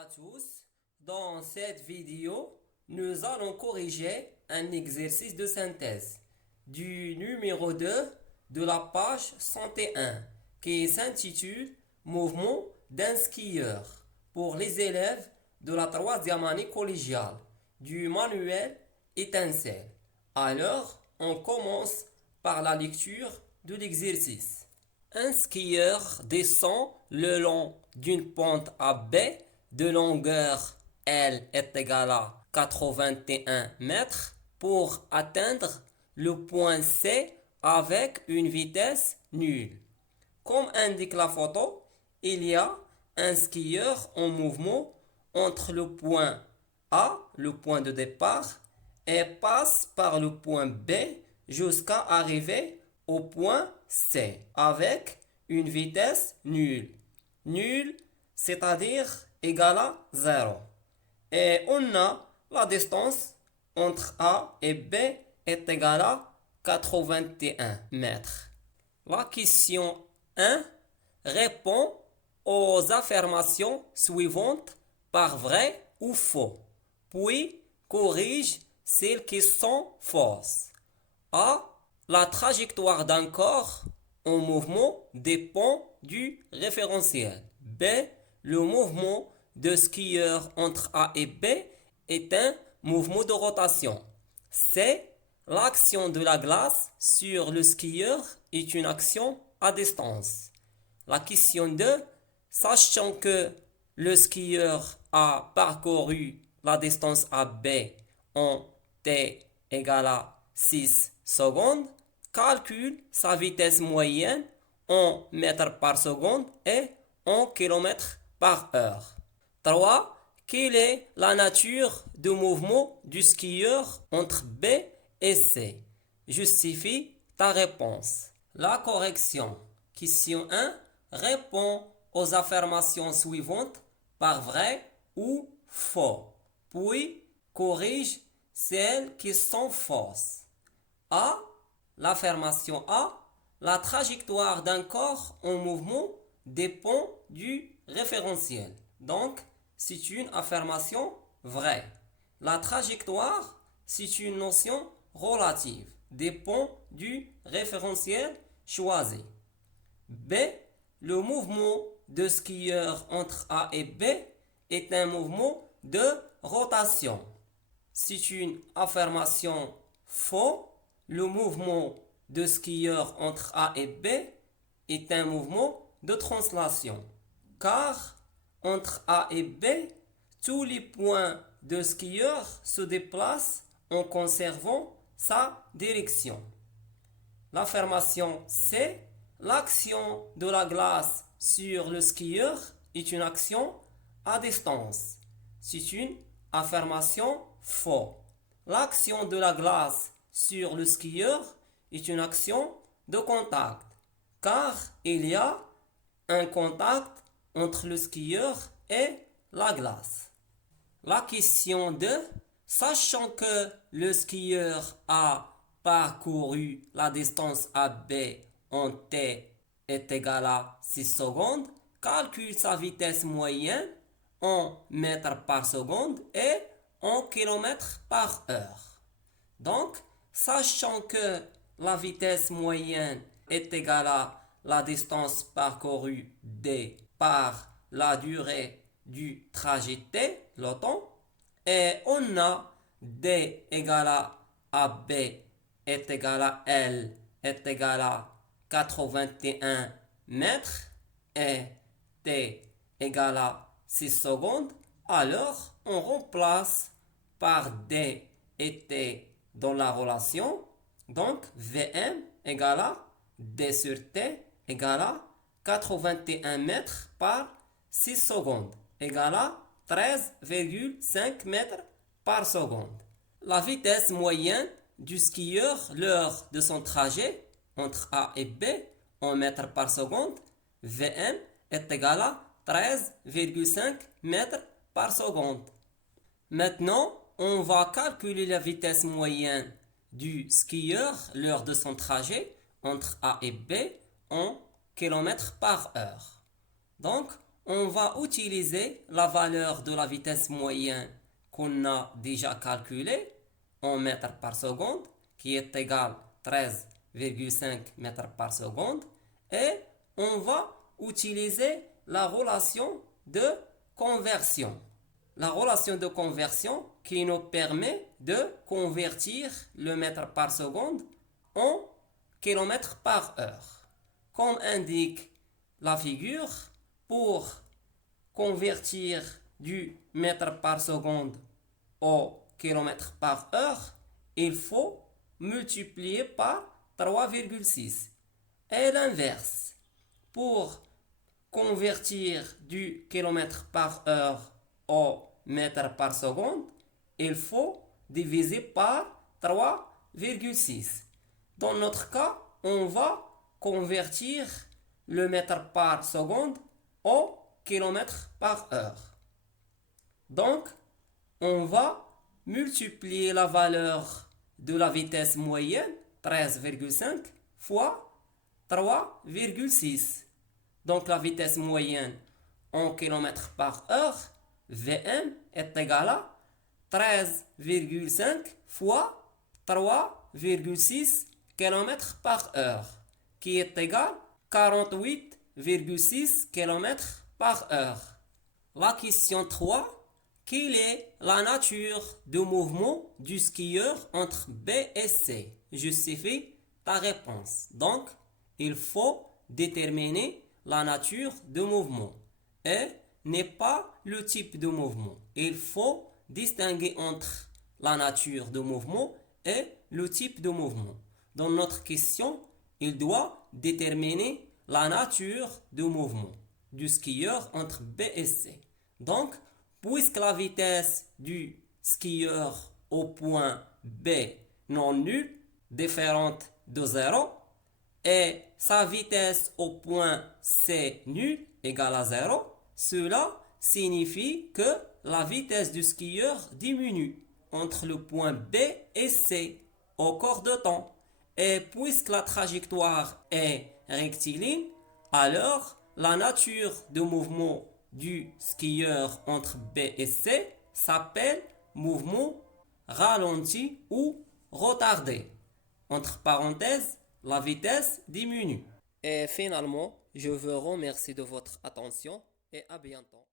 à tous, dans cette vidéo, nous allons corriger un exercice de synthèse du numéro 2 de la page 101 qui s'intitule Mouvement d'un skieur pour les élèves de la troisième année collégiale du manuel Étincelle. Alors, on commence par la lecture de l'exercice. Un skieur descend le long d'une pente à B de longueur L est égal à 81 mètres pour atteindre le point C avec une vitesse nulle. Comme indique la photo, il y a un skieur en mouvement entre le point A, le point de départ, et passe par le point B jusqu'à arriver au point C avec une vitesse nulle. Nulle, c'est-à-dire égale à 0. Et on a la distance entre A et B est égale à 81 mètres. La question 1 répond aux affirmations suivantes par vrai ou faux, puis corrige celles qui sont fausses. A. La trajectoire d'un corps en mouvement dépend du référentiel. B. Le mouvement de skieur entre A et B est un mouvement de rotation. C. L'action de la glace sur le skieur est une action à distance. La question 2. Sachant que le skieur a parcouru la distance AB en T égale à 6 secondes, calcule sa vitesse moyenne en mètres par seconde et en kilomètres par heure. 3. Quelle est la nature du mouvement du skieur entre B et C? Justifie ta réponse. La correction. Question 1 répond aux affirmations suivantes par vrai ou faux. Puis corrige celles qui sont fausses. A. L'affirmation A. La trajectoire d'un corps en mouvement dépend du référentiel. Donc, c'est une affirmation vraie. La trajectoire, c'est une notion relative, dépend du référentiel choisi. B. Le mouvement de skieur entre A et B est un mouvement de rotation. C'est une affirmation faux. Le mouvement de skieur entre A et B est un mouvement de translation. Car entre A et B, tous les points de skieur se déplacent en conservant sa direction. L'affirmation C. L'action de la glace sur le skieur est une action à distance. C'est une affirmation faux. L'action de la glace sur le skieur est une action de contact, car il y a un contact entre le skieur et la glace. La question 2. Sachant que le skieur a parcouru la distance AB en T est égale à 6 secondes, calcule sa vitesse moyenne en mètres par seconde et en kilomètres par heure. Donc, sachant que la vitesse moyenne est égale à la distance parcourue D par la durée du trajet T, le temps, et on a D égale à AB est égal à L est égal à 81 mètres et T égale à 6 secondes, alors on remplace par D et T dans la relation. Donc Vm égale à D sur T égale à 81 mètres par 6 secondes égale à 13,5 mètres par seconde. La vitesse moyenne du skieur lors de son trajet entre A et B en mètres par seconde, Vm est égal à 13,5 mètres par seconde. Maintenant, on va calculer la vitesse moyenne du skieur lors de son trajet entre A et B en km par heure. Donc, on va utiliser la valeur de la vitesse moyenne qu'on a déjà calculée en mètres par seconde, qui est égale à 13,5 mètres par seconde, et on va utiliser la relation de conversion. La relation de conversion qui nous permet de convertir le mètre par seconde en kilomètres par heure. Comme indique la figure, pour convertir du mètre par seconde au kilomètre par heure, il faut multiplier par 3,6. Et l'inverse, pour convertir du kilomètre par heure au mètre par seconde, il faut diviser par 3,6. Dans notre cas, on va convertir le mètre par seconde au kilomètre par heure. Donc, on va multiplier la valeur de la vitesse moyenne, 13,5, fois 3,6. Donc, la vitesse moyenne en kilomètres par heure, Vm, est égale à 13,5 fois 3,6 km par heure, qui est égal à 48,6 km par heure. La question 3. Quelle est la nature du mouvement du skieur entre B et C? Justifie ta réponse. Donc, il faut déterminer la nature du mouvement. Et n'est pas le type de mouvement. Il faut distinguer entre la nature du mouvement et le type de mouvement. Dans notre question, il doit déterminer la nature du mouvement du skieur entre B et C. Donc, puisque la vitesse du skieur au point B non nulle, différente de 0, et sa vitesse au point C nul égale à 0, cela signifie que la vitesse du skieur diminue entre le point B et C au cours de temps. Et puisque la trajectoire est rectiligne, alors la nature du mouvement du skieur entre B et C s'appelle mouvement ralenti ou retardé. Entre parenthèses, la vitesse diminue. Et finalement, je vous remercie de votre attention et à bientôt.